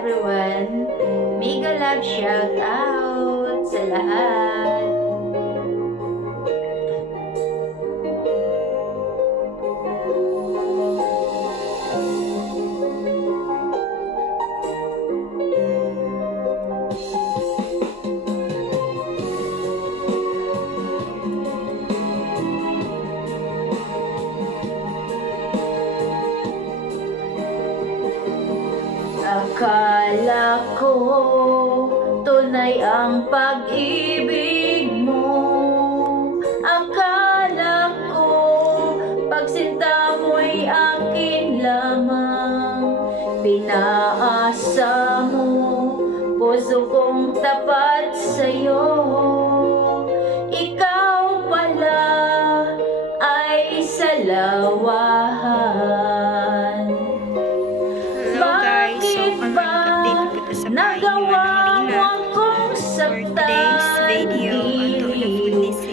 everyone. Mega love shout out sa lahat. Akala ko tunay ang pag-ibig mo. Akala ko pagsinta mo'y akin lamang. Pinaasa mo puso kong tapat sa'yo. Ikaw pala ay salawahan. Nagawa mo akong saktan,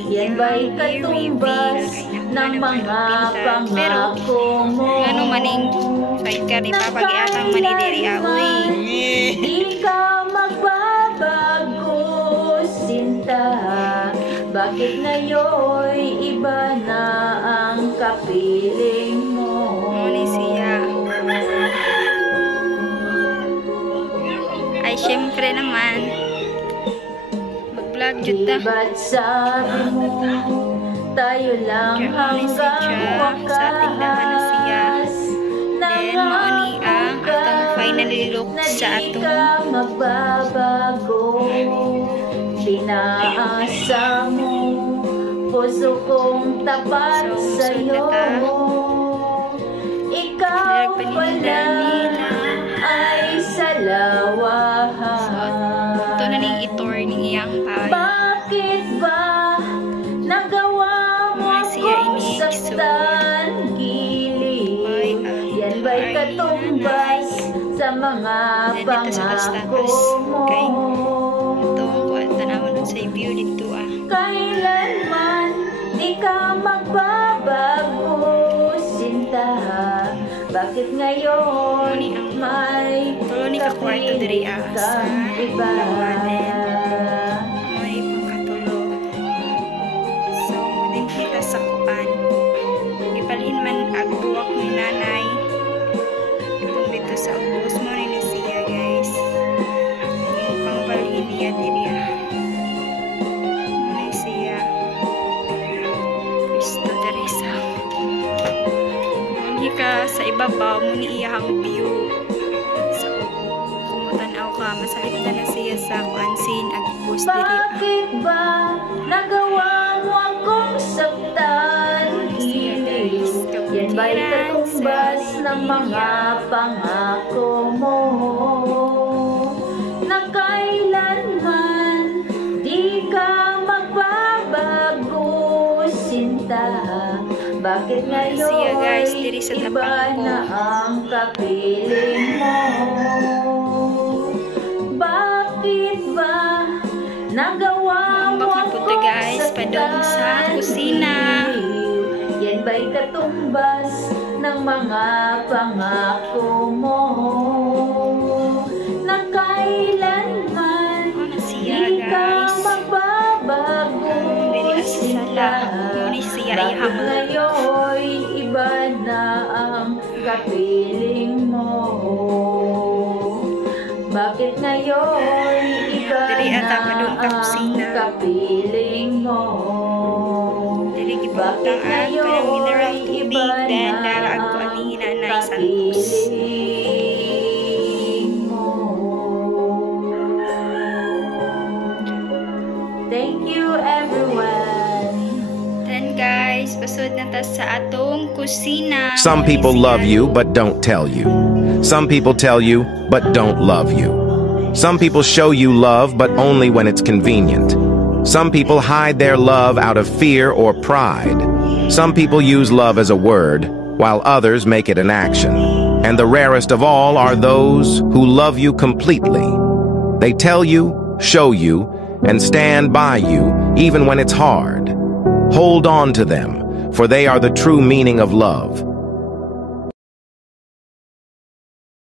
yan ba'y katumbas ng mga pangako mo? Di ka magbabago, sinta. Bakit ngayon'y iba na ang kapiling mo? Ay, syempre naman. Mag-vlog dyan ta. Ba't sabi mo, tayo lang hanggang wakas. Sa tindahan na siya. Then, mauni ang atong finally look sa atong. Di ka magbabago. Pinaasa mo, puso kong tapat sa'yo. Ikaw pala ay salawahan. Ito na ning itor ning iyang pay. Bakit ba nagawa mo akong saktan, gilid? Yan ba'y katumbas sa mga pangako mo? Itong kuwanta naman sa view dito Kailanman di ka magbabago, sinta. Bakit ngayon may kapiling kang iba? May pangkatulog. So, din kita sa kuan. Ipalhin man agbuwak ni nanay. Itong dito sa ubos mo rin siya, guys. Mukhang palhin niya diriya. Muna siya. Cristo Teresa. Ka sa ibabaw mo ni iyang view. So, kumutanaw ka, masalita na siya sa kuansin ag post diri. Bakit ba nagawa mo akong saktan, gilid? Yan ba'y katumbas ng mga pangako mo? Na kailanman di ka magbabago, sinta. Bakit ngayon iba na ang kapiling mo? Bakit ba nagawa mo akong saktan, sa kusina? Yan ba'y katumbas ng mga pangako mo? Na kailanman di ka magbabago, sinta. Bakit ngayon'y iba na ang kapiling mo? Bakit ngayon'y iba na ang kapiling mo? Bakit ngayon'y iba na ang kapiling mo? Thank you, everyone. Guys, pasod na ta sa atong kusina. Some people love you but don't tell you. Some people tell you but don't love you. Some people show you love but only when it's convenient. Some people hide their love out of fear or pride. Some people use love as a word, while others make it an action. And the rarest of all are those who love you completely. They tell you, show you, and stand by you even when it's hard. Hold on to them, for they are the true meaning of love.